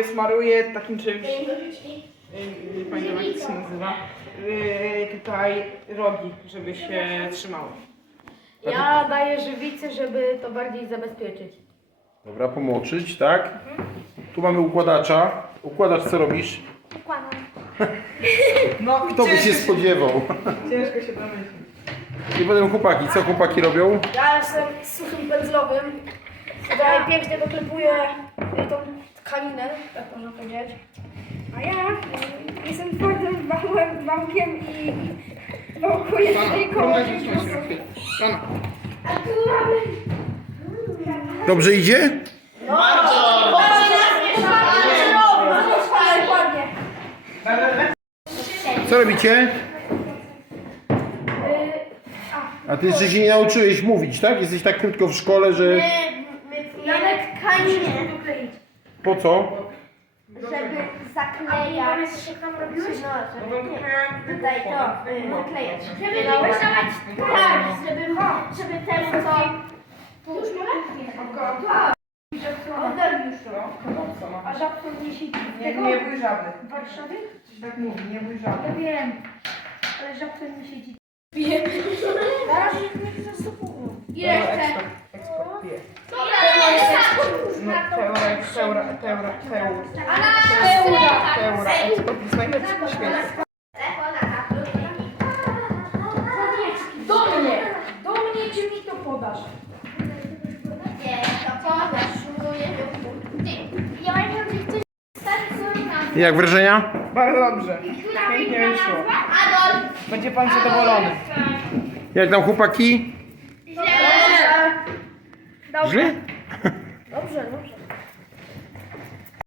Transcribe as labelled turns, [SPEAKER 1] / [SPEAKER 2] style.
[SPEAKER 1] y, smaruję takim czymś. y, Nie pamiętam jak to się nazywa. y, Tutaj rogi, żeby się trzymało.
[SPEAKER 2] Ja daję żywicy, żeby to bardziej zabezpieczyć.
[SPEAKER 3] Dobra, pomoczyć, tak? Tu mamy układacza. Układacz co robisz?
[SPEAKER 2] Układam.
[SPEAKER 1] No,
[SPEAKER 3] Kto by się spodziewał?
[SPEAKER 1] ciężko się domyślić.
[SPEAKER 3] I potem chłopaki, co chłopaki robią?
[SPEAKER 2] Ja jestem suchym pędzlowym. Tutaj pięknie doklepuję tą tkaninę, tak można powiedzieć. A ja y, jestem twardym wałem, wałkiem i wałkuję tutaj koło.
[SPEAKER 1] Rano.
[SPEAKER 2] A tu mamy...
[SPEAKER 3] Dobrze idzie?
[SPEAKER 2] Dokładnie.
[SPEAKER 3] Co robicie?
[SPEAKER 2] Y,
[SPEAKER 3] A ty jeszcze się nie nauczyłeś mówić, tak? Jesteś tak krótko w szkole, że...
[SPEAKER 2] Janek tkaninę dokleić.
[SPEAKER 3] Po co?
[SPEAKER 4] żeby zaklejać. No, żeby tutaj to y, naklejać. Żeby wyglądać tak, żeby, żeby temu to... Już mogę? Oddaj już to.
[SPEAKER 2] A żabką nie siedzi.
[SPEAKER 1] Nie, nie bój żaby.
[SPEAKER 2] W Warszawie?
[SPEAKER 1] Coś tak mówi, nie bój żaby.
[SPEAKER 2] Ja wiem, ale żabka nie siedzi. Wiem. Zaraz nie zastępują.
[SPEAKER 4] Ile
[SPEAKER 1] Dobra,
[SPEAKER 4] chcę?
[SPEAKER 1] ekspert, ekspert pije.
[SPEAKER 4] Dobra,
[SPEAKER 1] No, teora, teora, teora, teora,
[SPEAKER 4] Eura.
[SPEAKER 1] teora, ekspert jest najlepszy na świecie.
[SPEAKER 2] Do mnie! Do mnie, czy mi to podasz?
[SPEAKER 4] Ja mam coś stać
[SPEAKER 3] Jak wrażenia?
[SPEAKER 1] Bardzo dobrze. Pięknie wyszło. Będzie pan zadowolony.
[SPEAKER 3] Jak tam chłopaki?
[SPEAKER 4] Źle.
[SPEAKER 3] Źle?
[SPEAKER 2] Dobrze, dobrze.